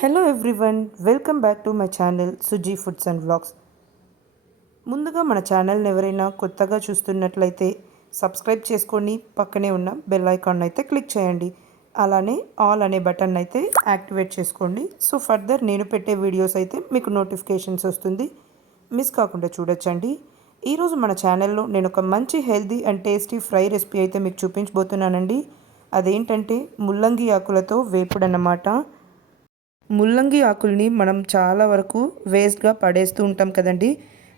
Hello everyone welcome back to my channel Suji foods and vlogs ముందుగా మన ఛానల్ని ఎవరైనా కొత్తగా చూస్తున్నట్లయితే సబ్స్క్రైబ్ చేసుకొని పక్కనే ఉన్న బెల్ ఐకాన్ అయితే క్లిక్ చేయండి. అలానే ఆల్ అనే బటన్ అయితే యాక్టివేట్ చేసుకోండి. సో ఫర్దర్ నేను పెట్టే వీడియోస్ అయితే మీకు నోటిఫికేషన్స్ వస్తుంది. మిస్ కాకుండా చూడొచ్చండి. ఈరోజు మన ఛానల్లో నేను ఒక మంచి healthy and tasty fry recipe అయితే మీకు చూపించబోతున్నానండి. అదేంటంటే ముల్లంగి ఆకులతో వేపుడు అన్నమాట ముల్లంగి ఆకుల్ని మనం చాలా వరకు వేస్ట్గా పడేస్తూ ఉంటాం కదండి.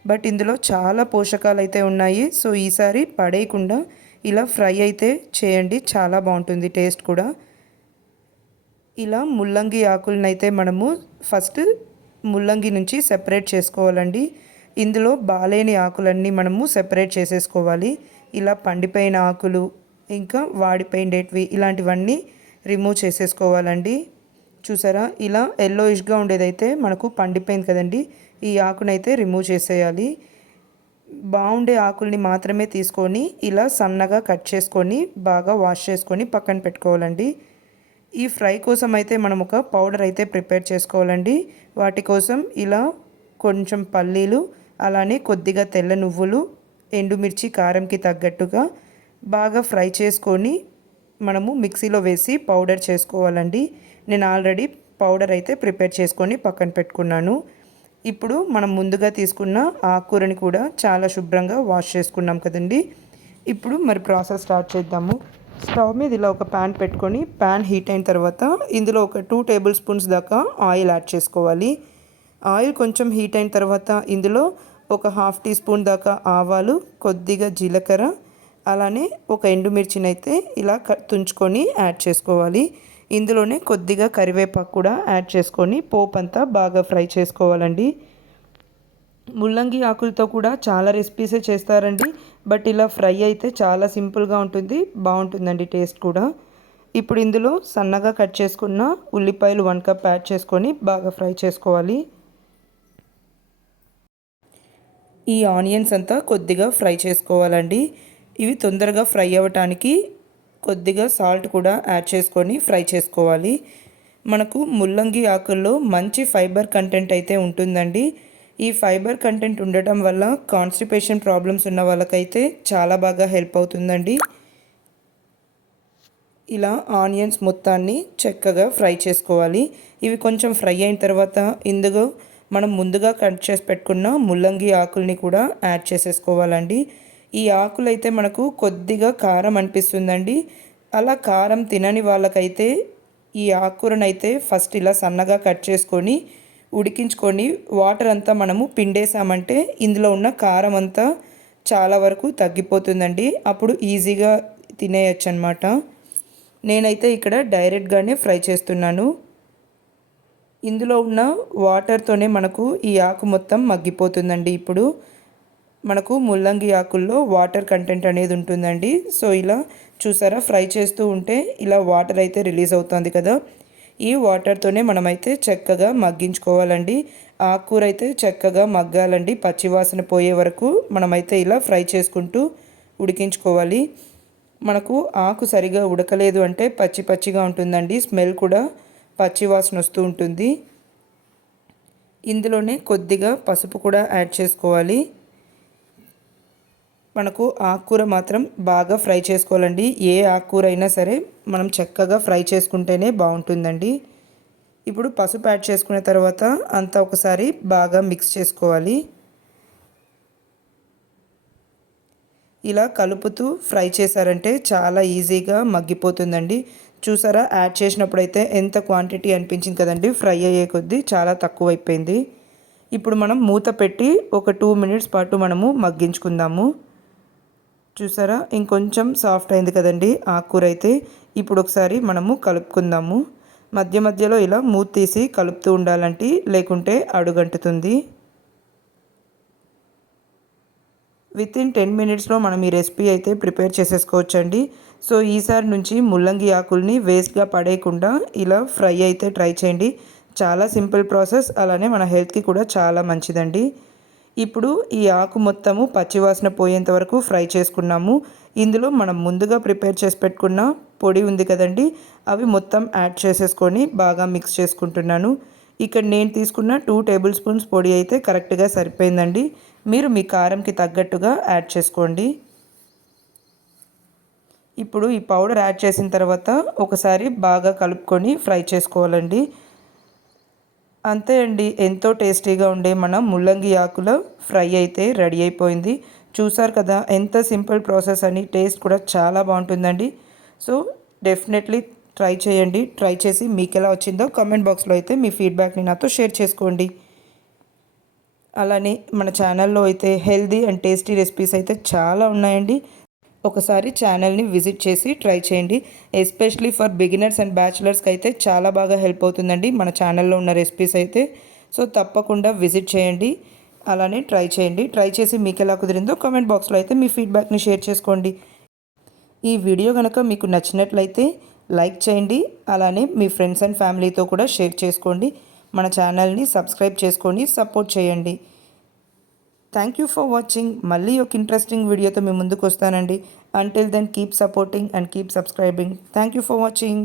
బట్ ఇందులో చాలా పోషకాలు అయితే ఉన్నాయి. సో ఈసారి పడేయకుండా ఇలా ఫ్రై అయితే చేయండి. చాలా బాగుంటుంది టేస్ట్ కూడా. ఇలా ముల్లంగి ఆకులను అయితే మనము ఫస్ట్ ముల్లంగి నుంచి సెపరేట్ చేసుకోవాలండి. ఇందులో బాలేని ఆకులన్నీ మనము సెపరేట్ చేసేసుకోవాలి. ఇలా పండిపోయిన ఆకులు ఇంకా వాడిపోయినవి ఇలాంటివన్నీ రిమూవ్ చేసేసుకోవాలండి. చూసారా? ఇలా ఎల్లోయిష్గా ఉండేదైతే మనకు పండిపోయింది కదండి. ఈ ఆకునైతే రిమూవ్ చేసేయాలి. బాగుండే ఆకుల్ని మాత్రమే తీసుకొని ఇలా సన్నగా కట్ చేసుకొని బాగా వాష్ చేసుకొని పక్కన పెట్టుకోవాలండి. ఈ ఫ్రై కోసం అయితే మనం ఒక పౌడర్ అయితే ప్రిపేర్ చేసుకోవాలండి. వాటి కోసం ఇలా కొంచెం పల్లీలు అలానే కొద్దిగా తెల్ల నువ్వులు ఎండుమిర్చి కారంకి తగ్గట్టుగా బాగా ఫ్రై చేసుకొని మనము మిక్సీలో వేసి పౌడర్ చేసుకోవాలండి. నేను ఆల్రెడీ పౌడర్ అయితే ప్రిపేర్ చేసుకొని పక్కన పెట్టుకున్నాను. ఇప్పుడు మనం ముందుగా తీసుకున్న ఆకుకూరని కూడా చాలా శుభ్రంగా వాష్ చేసుకున్నాం కదండి. ఇప్పుడు మరి ప్రాసెస్ స్టార్ట్ చేద్దాము. స్టవ్ మీద ఇలా ఒక ప్యాన్ పెట్టుకొని ప్యాన్ హీట్ అయిన తర్వాత ఇందులో ఒక టూ టేబుల్ స్పూన్స్ దాకా ఆయిల్ యాడ్ చేసుకోవాలి. ఆయిల్ కొంచెం హీట్ అయిన తర్వాత ఇందులో ఒక హాఫ్ టీ స్పూన్ దాకా ఆవాలు కొద్దిగా జీలకర్ర అలానే ఒక ఎండుమిర్చిని అయితే ఇలా తుంచుకొని యాడ్ చేసుకోవాలి. ఇందులోనే కొద్దిగా కరివేపాకు కూడా యాడ్ చేసుకొని పోపు అంతా బాగా ఫ్రై చేసుకోవాలండి. ముల్లంగి ఆకులతో కూడా చాలా రెసిపీసే చేస్తారండి. బట్ ఇలా ఫ్రై అయితే చాలా సింపుల్గా ఉంటుంది బాగుంటుందండి టేస్ట్ కూడా. ఇప్పుడు ఇందులో సన్నగా కట్ చేసుకున్న ఉల్లిపాయలు వన్ కప్ యాడ్ చేసుకొని బాగా ఫ్రై చేసుకోవాలి. ఈ ఆనియన్స్ అంతా కొద్దిగా ఫ్రై చేసుకోవాలండి. ఇవి తొందరగా ఫ్రై అవ్వటానికి కొద్దిగా సాల్ట్ కూడా యాడ్ చేసుకొని ఫ్రై చేసుకోవాలి. మనకు ముల్లంగి ఆకుల్లో మంచి ఫైబర్ కంటెంట్ అయితే ఉంటుందండి. ఈ ఫైబర్ కంటెంట్ ఉండటం వల్ల కాన్స్టిపేషన్ ప్రాబ్లమ్స్ ఉన్న వాళ్ళకైతే చాలా బాగా హెల్ప్ అవుతుందండి. ఇలా ఆనియన్స్ మొత్తాన్ని చక్కగా ఫ్రై చేసుకోవాలి. ఇవి కొంచెం ఫ్రై అయిన తర్వాత ఇందులో మనం ముందుగా కట్ చేసి పెట్టుకున్న ముల్లంగి ఆకుల్ని కూడా యాడ్ చేసేసుకోవాలండి. ఈ ఆకులైతే మనకు కొద్దిగా కారం అనిపిస్తుందండి. అలా కారం తినని వాళ్ళకైతే ఈ ఆకుకూరనైతే ఫస్ట్ ఇలా సన్నగా కట్ చేసుకొని ఉడికించుకొని వాటర్ అంతా మనము పిండేసామంటే ఇందులో ఉన్న కారం అంతా చాలా వరకు తగ్గిపోతుందండి. అప్పుడు ఈజీగా తినేయచ్చు అనమాట నేనైతే ఇక్కడ డైరెక్ట్గానే ఫ్రై చేస్తున్నాను. ఇందులో ఉన్న వాటర్తోనే మనకు ఈ ఆకు మొత్తం మగ్గిపోతుందండి ఇప్పుడు. మనకు ముల్లంగి ఆకుల్లో వాటర్ కంటెంట్ అనేది ఉంటుందండి. సో ఇలా చూసారా? ఫ్రై చేస్తూ ఉంటే ఇలా వాటర్ అయితే రిలీజ్ అవుతుంది కదా. ఈ వాటర్తోనే మనమైతే చక్కగా మగ్గించుకోవాలండి. ఆకుకూర అయితే చక్కగా మగ్గాలండి. పచ్చివాసన పోయే వరకు మనమైతే ఇలా ఫ్రై చేసుకుంటూ ఉడికించుకోవాలి. మనకు ఆకు సరిగా ఉడకలేదు అంటే పచ్చి పచ్చిగా ఉంటుందండి. స్మెల్ కూడా పచ్చివాసన వస్తూ ఉంటుంది. ఇందులోనే కొద్దిగా పసుపు కూడా యాడ్ చేసుకోవాలి. మనకు ఆకుకూర మాత్రం బాగా ఫ్రై చేసుకోవాలండి. ఏ ఆకుకూర అయినా సరే మనం చక్కగా ఫ్రై చేసుకుంటేనే బాగుంటుందండి. ఇప్పుడు పసుపు యాడ్ చేసుకున్న తర్వాత అంతా ఒకసారి బాగా మిక్స్ చేసుకోవాలి. ఇలా కలుపుతూ ఫ్రై చేశారంటే చాలా ఈజీగా మగ్గిపోతుందండి. చూసారా యాడ్ చేసినప్పుడు అయితే ఎంత క్వాంటిటీ అనిపించింది కదండి. ఫ్రై అయ్యే కొద్దీ చాలా తక్కువ అయిపోయింది ఇప్పుడు మనం మూత పెట్టి ఒక టూ మినిట్స్ పాటు మనము మగ్గించుకుందాము. చూసారా? ఇంకొంచెం సాఫ్ట్ అయింది కదండి ఆకుకూర అయితే ఇప్పుడు ఒకసారి మనము కలుపుకుందాము. మధ్య మధ్యలో ఇలా మూత తీసి కలుపుతూ ఉండాలంటే లేకుంటే అడుగంటుతుంది. విత్ ఇన్ టెన్ మినిట్స్లో మనం ఈ రెసిపీ అయితే ప్రిపేర్ చేసేసుకోవచ్చండి. సో ఈసారి నుంచి ముల్లంగి ఆకుల్ని వేస్ట్గా పడేయకుండా ఇలా ఫ్రై అయితే ట్రై చేయండి. చాలా సింపుల్ ప్రాసెస్. అలానే మన హెల్త్కి కూడా చాలా మంచిదండి. ఇప్పుడు ఈ ఆకు మొత్తము పచ్చివాసన పోయేంత వరకు ఫ్రై చేసుకున్నాము. ఇందులో మనం ముందుగా ప్రిపేర్ చేసి పెట్టుకున్న పొడి ఉంది కదండి అవి మొత్తం యాడ్ చేసేసుకొని బాగా మిక్స్ చేసుకుంటున్నాను. ఇక్కడ నేను తీసుకున్న టూ టేబుల్ స్పూన్స్ పొడి అయితే కరెక్ట్గా సరిపోయిందండి. మీరు మీ కారంకి తగ్గట్టుగా యాడ్ చేసుకోండి. ఇప్పుడు ఈ పౌడర్ యాడ్ చేసిన తర్వాత ఒకసారి బాగా కలుపుకొని ఫ్రై చేసుకోవాలండి. అంతే అండి. ఎంతో టేస్టీగా ఉండే మన ముల్లంగి ఆకుల ఫ్రై అయితే రెడీ అయిపోయింది. చూసారు కదా ఎంత సింపుల్ ప్రాసెస్ అని. టేస్ట్ కూడా చాలా బాగుంటుందండి. సో డెఫినెట్లీ ట్రై చేయండి. ట్రై చేసి మీకు ఎలా వచ్చిందో కామెంట్ బాక్స్లో అయితే మీ ఫీడ్బ్యాక్ని నాతో షేర్ చేసుకోండి. అలానే మన ఛానల్లో అయితే హెల్దీ అండ్ టేస్టీ రెసిపీస్ అయితే చాలా ఉన్నాయండి. ఒకసారి ఛానల్ని విజిట్ చేసి ట్రై చేయండి. ఎస్పెషలీ ఫర్ బిగినర్స్ అండ్ బ్యాచిలర్స్కి అయితే చాలా బాగా హెల్ప్ అవుతుందండి మన ఛానల్లో ఉన్న రెసిపీస్ అయితే. సో తప్పకుండా విజిట్ చేయండి. అలానే ట్రై చేయండి. ట్రై చేసి మీకు ఎలా కుదిరిందో కామెంట్ బాక్స్లో అయితే మీ ఫీడ్బ్యాక్ని షేర్ చేసుకోండి. ఈ వీడియో కనుక మీకు నచ్చినట్లయితే లైక్ చేయండి. అలానే మీ ఫ్రెండ్స్ అండ్ ఫ్యామిలీతో కూడా షేర్ చేసుకోండి. మన ఛానల్ని సబ్స్క్రైబ్ చేసుకొని సపోర్ట్ చేయండి. థ్యాంక్ యూ ఫర్ వాచింగ్ మళ్ళీ ఒక ఇంట్రెస్టింగ్ వీడియోతో మీ ముందుకు వస్తానండి. Until then keep supporting and keep subscribing thank you for watching